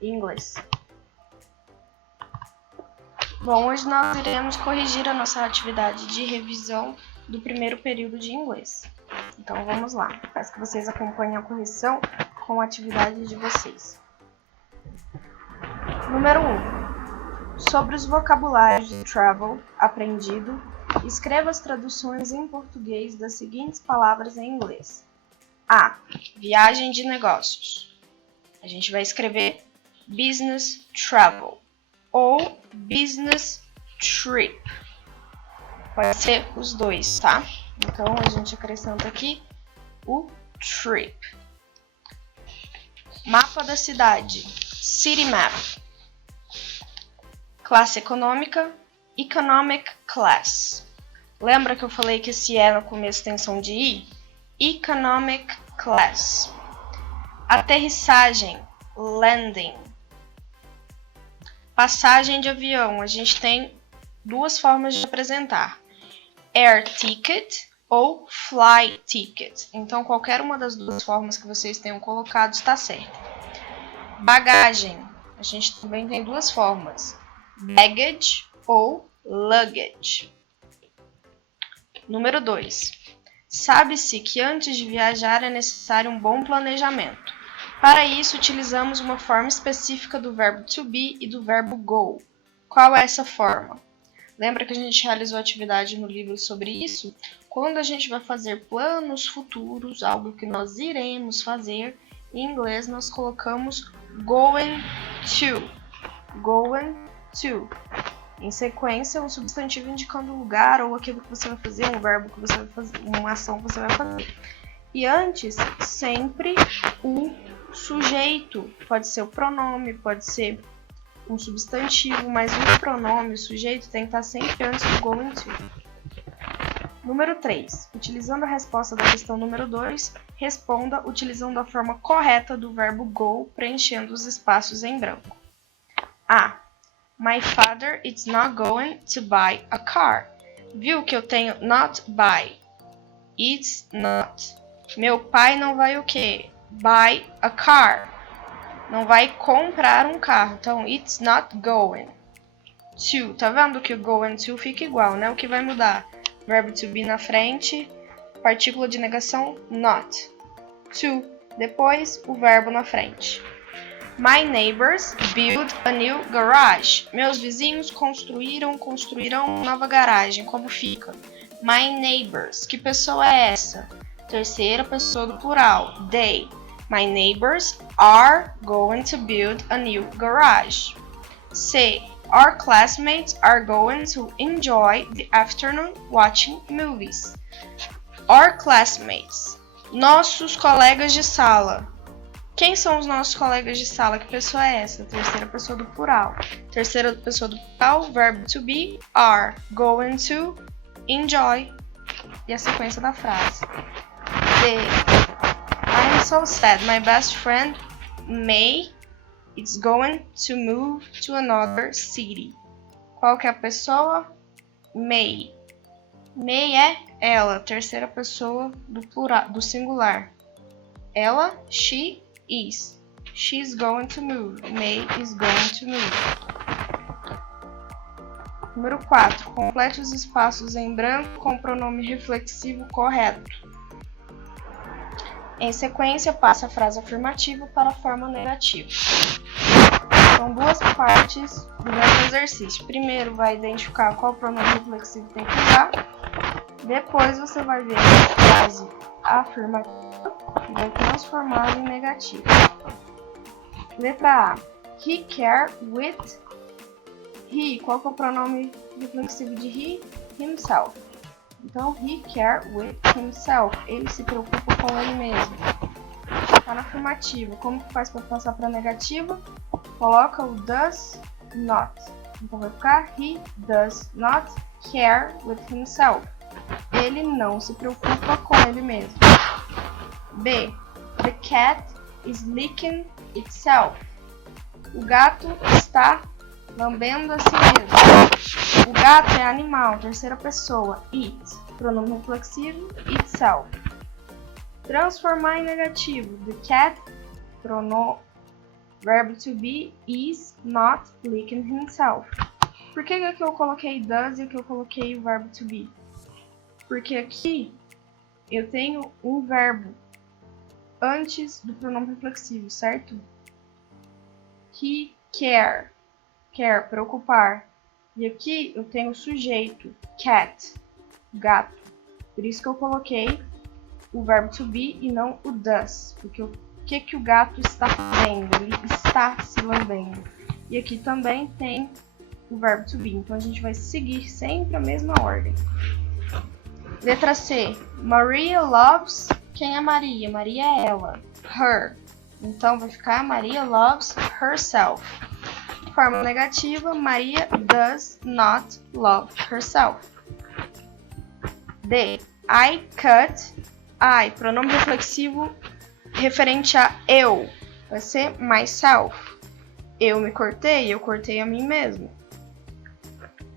em inglês. Bom, hoje nós iremos corrigir a nossa atividade de revisão do primeiro período de inglês. Então vamos lá, peço que vocês acompanhem a correção com a atividade de vocês. Número 1. Sobre os vocabulários de travel aprendido, escreva as traduções em português das seguintes palavras em inglês. A. Viagem de negócios. A gente vai escrever business travel ou business trip. Pode ser os dois, tá? Então a gente acrescenta aqui o trip. Mapa da cidade, city map. Classe econômica, economic class. Lembra que eu falei que esse no começo tem som de I? Economic class. Aterrissagem, landing. Passagem de avião, a gente tem duas formas de apresentar. Air ticket ou fly ticket. Então, qualquer uma das duas formas que vocês tenham colocado está certa. Bagagem, a gente também tem duas formas. Baggage ou luggage. Número 2. Sabe-se que antes de viajar é necessário um bom planejamento. Para isso, utilizamos uma forma específica do verbo to be e do verbo go. Qual é essa forma? Lembra que a gente realizou atividade no livro sobre isso? Quando a gente vai fazer planos futuros, algo que nós iremos fazer, em inglês nós colocamos going to. Going to. Em sequência, um substantivo indicando o lugar ou aquilo que você vai fazer, um verbo que você vai fazer, uma ação que você vai fazer. E antes, sempre um sujeito. Pode ser o pronome, pode ser um substantivo, mas o pronome, o sujeito, tem que estar sempre antes do going to. Número 3. Utilizando a resposta da questão número 2, responda utilizando a forma correta do verbo go, preenchendo os espaços em branco. A. My father is not going to buy a car. Viu que eu tenho not buy. It's not. Meu pai não vai o quê? Buy a car. Não vai comprar um carro. Então, it's not going to. Tá vendo que o going to fica igual, né? O que vai mudar? Verbo to be na frente, partícula de negação, not. To. Depois, o verbo na frente. My neighbors built a new garage. Meus vizinhos construirão uma nova garagem. Como fica? My neighbors. Que pessoa é essa? Terceira pessoa do plural. They. My neighbors are going to build a new garage. C. Our classmates are going to enjoy the afternoon watching movies. Our classmates. Nossos colegas de sala. Quem são os nossos colegas de sala? Que pessoa é essa? Terceira pessoa do plural. Terceira pessoa do plural, verbo to be, are going to enjoy. E a sequência da frase. D. I'm so sad. My best friend, May, is going to move to another city. Qual que é a pessoa? May. May é ela, terceira pessoa do plural, do singular. Ela, she, is. She's going to move. May is going to move. Número 4. Complete os espaços em branco com o pronome reflexivo correto. Em sequência, passa a frase afirmativa para a forma negativa. São duas partes do mesmo exercício. Primeiro, vai identificar qual pronome reflexivo tem que usar. Depois, você vai ver a frase afirmativa e vai transformá-la em negativa. Letra A. He care with he. Qual que é o pronome reflexivo de he? Himself. Então, he care with himself. Ele se preocupa com ele mesmo. Está na afirmativa. Como que faz para passar para negativa? Coloca o does not. Então, vai ficar he does not care with himself. Ele não se preocupa com ele mesmo. B. The cat is licking itself. O gato está lambendo a si mesmo. O gato é animal, terceira pessoa. It. Pronome reflexivo, itself. Transformar em negativo. The cat, Verbo to be is not licking himself. Por que aqui eu coloquei does e aqui eu coloquei o verbo to be? Porque aqui eu tenho um verbo antes do pronome reflexivo, certo? He care, care, preocupar. E aqui eu tenho o sujeito, cat, gato. Por isso que eu coloquei o verbo to be e não o does. Porque o que o gato está fazendo? Ele está se lambendo. E aqui também tem o verbo to be. Então a gente vai seguir sempre a mesma ordem. Letra C. Maria loves. Quem é Maria? Maria é ela. Her. Então vai ficar Maria loves herself. Forma negativa. Maria does not love herself. D. I cut. I. Pronome reflexivo referente a eu. Vai ser myself. Eu me cortei, eu cortei a mim mesmo.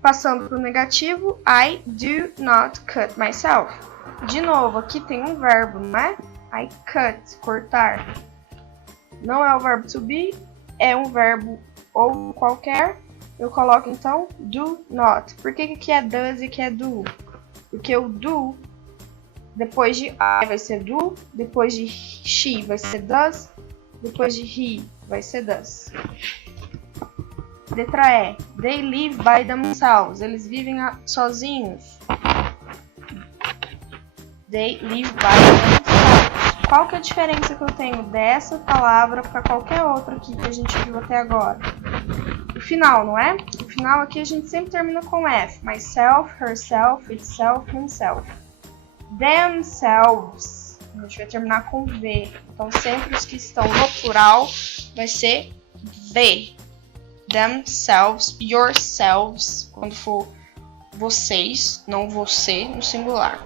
Passando para o negativo, I do not cut myself. De novo, aqui tem um verbo, não é? I cut, cortar. Não é o verbo to be, é um verbo ou qualquer. Eu coloco então do not. Por que aqui é does e aqui é do? Porque o do, depois de I vai ser do, depois de she vai ser does, depois de he vai ser does. Letra E. They live by themselves. Eles vivem sozinhos. They live by themselves. Qual que é a diferença que eu tenho dessa palavra para qualquer outra aqui que a gente viu até agora? O final, não é? O final aqui a gente sempre termina com F. Myself, herself, itself, himself. Themselves. A gente vai terminar com V. Então sempre os que estão no plural vai ser they. Themselves, yourselves, quando for vocês, não você, no singular.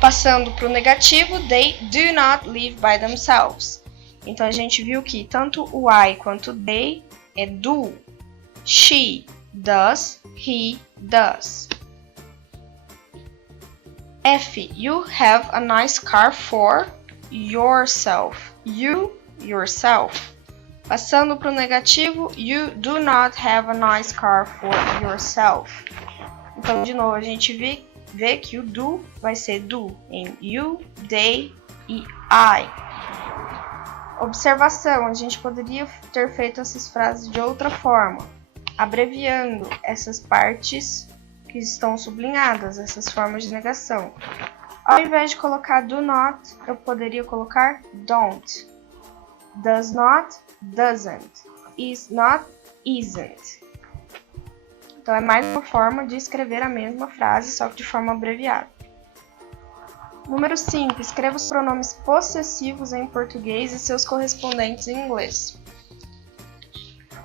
Passando para o negativo, they do not live by themselves. Então a gente viu que tanto o I quanto they é do. She does, he does. F. You have a nice car for yourself. You, yourself. Passando para o negativo, you do not have a nice car for yourself. Então, de novo, a gente vê que o do vai ser do em you, they e I. Observação, a gente poderia ter feito essas frases de outra forma, abreviando essas partes que estão sublinhadas, essas formas de negação. Ao invés de colocar do not, eu poderia colocar don't. Does not, doesn't. Is not, isn't. Então é mais uma forma de escrever a mesma frase, só que de forma abreviada. Número 5. Escreva os pronomes possessivos em português e seus correspondentes em inglês.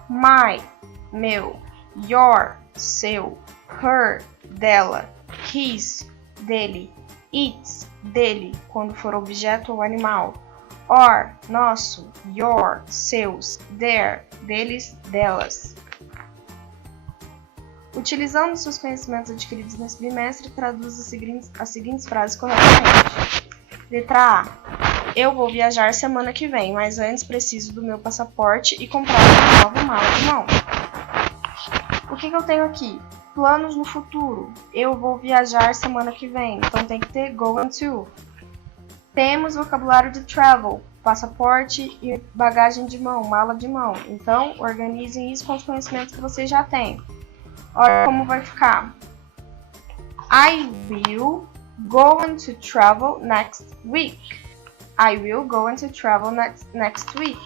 My, meu. Your, seu. Her, dela. His, dele. Its, dele, quando for objeto ou animal. Or, nosso. Your, seus. Their, deles, delas. Utilizando seus conhecimentos adquiridos nesse bimestre, traduza as seguintes frases corretamente. Letra A. Eu vou viajar semana que vem, mas antes preciso do meu passaporte e comprar uma nova mala de mão. O que eu tenho aqui? Planos no futuro. Eu vou viajar semana que vem, então tem que ter going to. Temos vocabulário de travel, passaporte e bagagem de mão, mala de mão. Então, organizem isso com os conhecimentos que vocês já têm. Olha como vai ficar. I will go to travel next week. I will go to travel next week.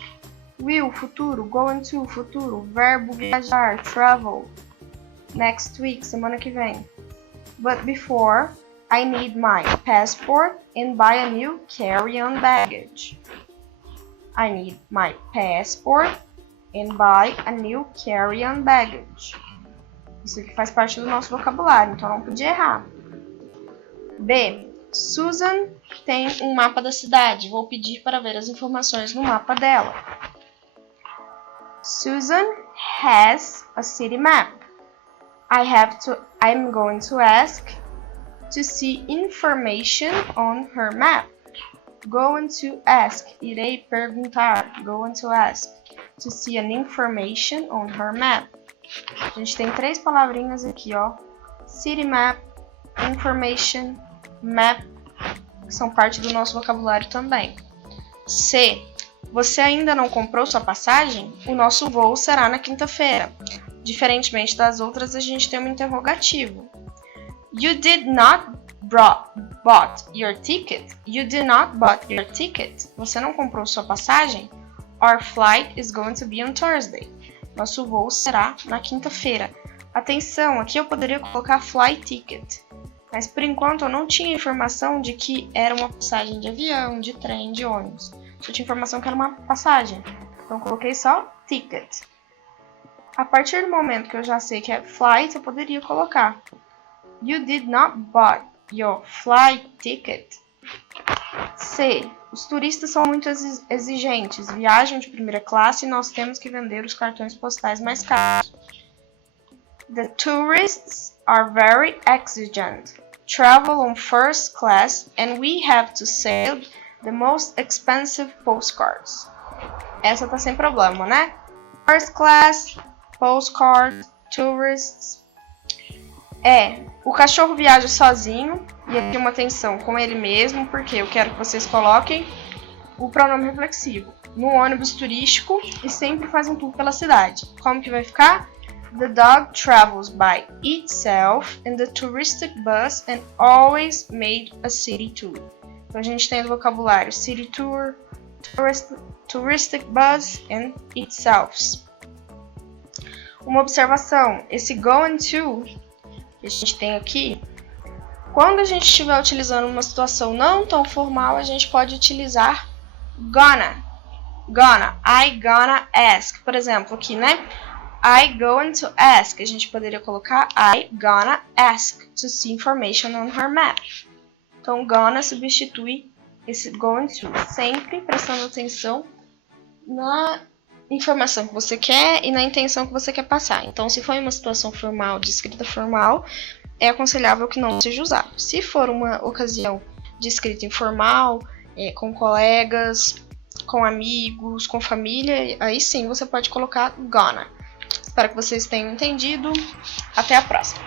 Will, futuro. Go to, futuro. Verbo, viajar. Travel. Next week, semana que vem. But before, I need my passport and buy a new carry-on baggage. I need my passport and buy a new carry-on baggage. Isso aqui faz parte do nosso vocabulário, então não podia errar. B. Susan tem um mapa da cidade. Vou pedir para ver as informações no mapa dela. Susan has a city map. I'm going to ask to see information on her map. Going to ask. Irei perguntar. Going to ask. To see an information on her map. A gente tem 3 palavrinhas aqui, ó. City map, information, map, que são parte do nosso vocabulário também. C. Você ainda não comprou sua passagem? O nosso voo será na quinta-feira. Diferentemente das outras, a gente tem um interrogativo. You did not bought your ticket. You did not bought your ticket. Você não comprou sua passagem? Our flight is going to be on Thursday. Nosso voo será na quinta-feira. Atenção, aqui eu poderia colocar flight ticket. Mas por enquanto eu não tinha informação de que era uma passagem de avião, de trem, de ônibus. Só tinha informação que era uma passagem. Então eu coloquei só ticket. A partir do momento que eu já sei que é flight, eu poderia colocar You did not buy your flight ticket. C. Os turistas são muito exigentes, viajam de primeira classe e nós temos que vender os cartões postais mais caros. The tourists are very exigent, travel on first class and we have to sell the most expensive postcards. Essa tá sem problema, né? First class, postcard, tourists. O cachorro viaja sozinho, e aqui uma atenção com ele mesmo, porque eu quero que vocês coloquem o pronome reflexivo no ônibus turístico e sempre faz um tour pela cidade. Como que vai ficar? The dog travels by itself in the touristic bus and always made a city tour. Então a gente tem o vocabulário city tour, touristic bus and itself. Uma observação, esse going to que a gente tem aqui, quando a gente estiver utilizando uma situação não tão formal, a gente pode utilizar gonna, I gonna ask. Por exemplo, aqui, né? I going to ask. A gente poderia colocar I gonna ask to see information on her map. Então, gonna substitui esse going to, sempre prestando atenção na informação que você quer e na intenção que você quer passar. Então, se for uma situação formal, de escrita formal, é aconselhável que não seja usado. Se for uma ocasião de escrita informal, com colegas, com amigos, com família, aí sim você pode colocar gonna. Espero que vocês tenham entendido. Até a próxima!